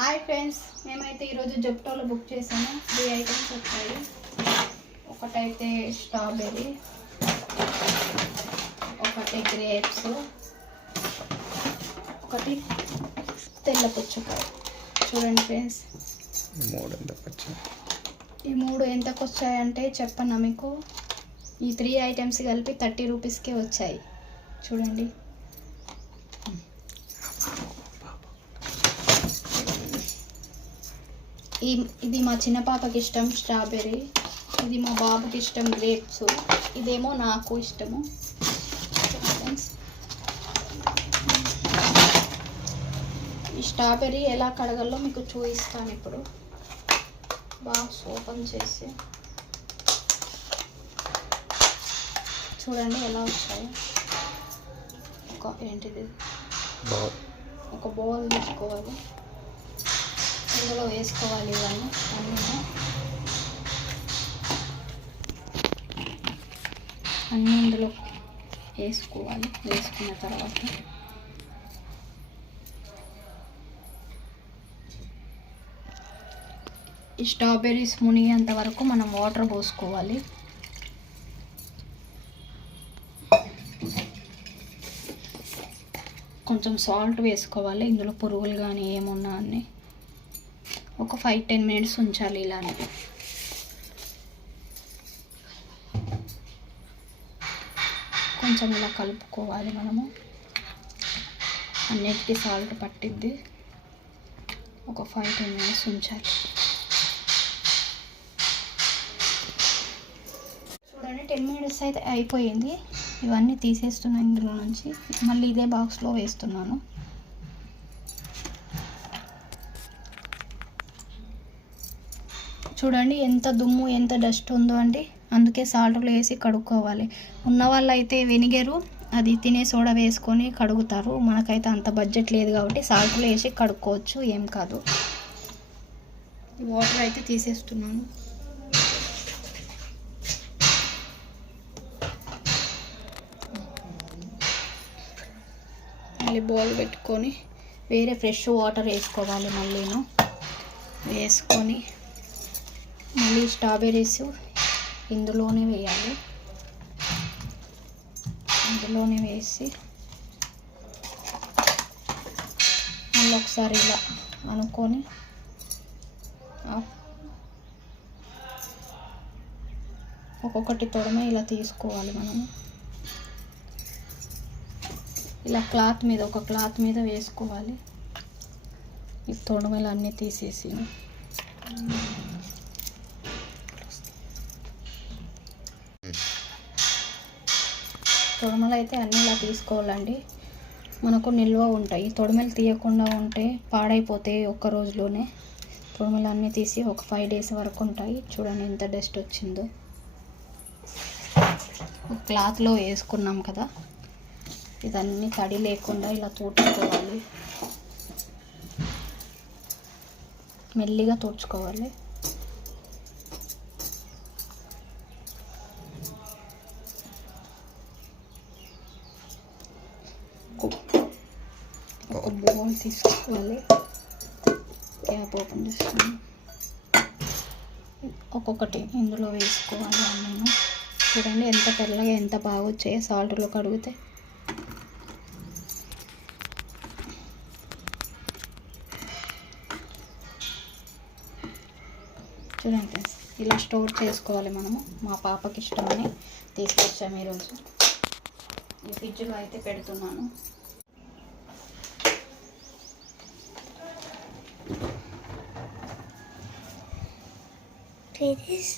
Hi friends, మేమైతే ఈరోజు జెప్టోలో book చేసాము. 3 ఐటమ్స్ వచ్చాయి. ఒకటైతే స్ట్రాబెర్రీ, ఒకటి గ్రేప్స్, ఒకటి తెల్ల పుచ్చకాయ. చూడండి ఫ్రెండ్స్, ఈ మూడు ఎంతకు వచ్చాయంటే చెప్పన్నా మీకు. ఈ 3 ఐటమ్స్ కలిపి 30 రూపీస్కే వచ్చాయి. చూడండి, ఇది మా చిన్న పాపకి ఇష్టం స్ట్రాబెర్రీ, ఇది మా బాబుకి ఇష్టం గ్రేప్స్, ఇదేమో నాకు ఇష్టము. ఈ స్ట్రాబెర్రీ ఎలా కడగాలో మీకు చూపిస్తాను ఇప్పుడు. బాక్స్ ఓపెన్ చేసి చూడండి ఎలా వచ్చాయి. ఏంటిది, ఒక బౌల్ తీసుకోవాలి, ఇందులో వేసుకోవాలి. ఇవన్నీ అన్నీ ఇందులో వేసుకోవాలి. వేసుకున్న తర్వాత ఈ స్ట్రాబెర్రీస్ మునిగేంత వరకు మనం వాటర్ పోసుకోవాలి. కొంచెం సాల్ట్ వేసుకోవాలి. ఇందులో పురుగులు కానీ ఏమున్నా అన్నీ ఒక 5-10 మినిట్స్ ఉంచాలి. ఇలానే కొంచెం ఇలా కలుపుకోవాలి. మనము అన్నిటికీ సాల్ట్ పట్టిద్ది. ఒక 5-10 మినిట్స్ ఉంచాలి. చూడండి, 10 మినిట్స్ అయితే అయిపోయింది. ఇవన్నీ తీసేస్తున్నాను ఇందులో నుంచి. మళ్ళీ ఇదే బాక్స్లో వేస్తున్నాను. చూడండి ఎంత దుమ్ము, ఎంత డస్ట్ ఉందో అండి. అందుకే సాల్ట్లో వేసి కడుక్కోవాలి. ఉన్న వాళ్ళు అయితే వెనిగరు, అది తినే సోడా వేసుకొని కడుగుతారు. మనకైతే అంత బడ్జెట్ లేదు కాబట్టి సాల్ట్లో వేసి కడుక్కోవచ్చు, ఏం కాదు. ఈ వాటర్ అయితే తీసేస్తున్నాను. మళ్ళీ బౌల్ పెట్టుకొని వేరే ఫ్రెష్ వాటర్ వేసుకోవాలి. మళ్ళీను వేసుకొని మళ్ళీ స్ట్రాబెర్రీస్ ఇందులోనే వేయాలి. ఇందులోనే వేసి మళ్ళీ ఒకసారి ఇలా అనుకొని ఒక్కొక్కటి తొడమే ఇలా తీసుకోవాలి. మనము ఇలా క్లాత్ మీద, ఒక క్లాత్ మీద వేసుకోవాలి. ఈ తొడమలు అన్నీ తీసేసి తొడమలు అయితే అన్నీ ఇలా తీసుకోవాలండి. మనకు నిల్వ ఉంటాయి. తొడమలు తీయకుండా ఉంటే పాడైపోతాయి ఒక్క రోజులోనే. తొడమలు అన్నీ తీసి ఒక 5 డేస్ వరకు ఉంటాయి. చూడండి ఎంత డస్ట్ వచ్చిందో. ఒక క్లాత్లో వేసుకున్నాం కదా, ఇదన్నీ తడి లేకుండా ఇలా తుడుచుకోవాలి. మెల్లిగా తుడుచుకోవాలి. ఒక బౌల్ తీసుకోవాలి. క్యాప్ ఓపెన్ చేస్తాను. ఒక్కొక్కటి ఇందులో వేసుకోవాలి. అన్నీ చూడండి ఎంత తెల్లగా, ఎంత బాగా వచ్చాయో సాల్ట్లో కడిగితే. చూడండి ఇలా స్టోర్ చేసుకోవాలి మనము. మా పాపకి ఇష్టమని తీసుకొచ్చాము ఈరోజు. ఈ ఫ్రిడ్జ్లో అయితే పెడుతున్నాను. Grapes.